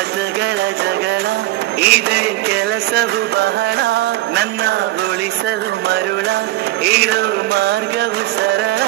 ಮತಗಳ ಜಗಳ ಇದೇ ಕೆಲಸವು ಬಹಳ, ನನ್ನ ಉಳಿಸಲು ಮರುಳ ಇರೋ ಮಾರ್ಗವು ಸರಳ.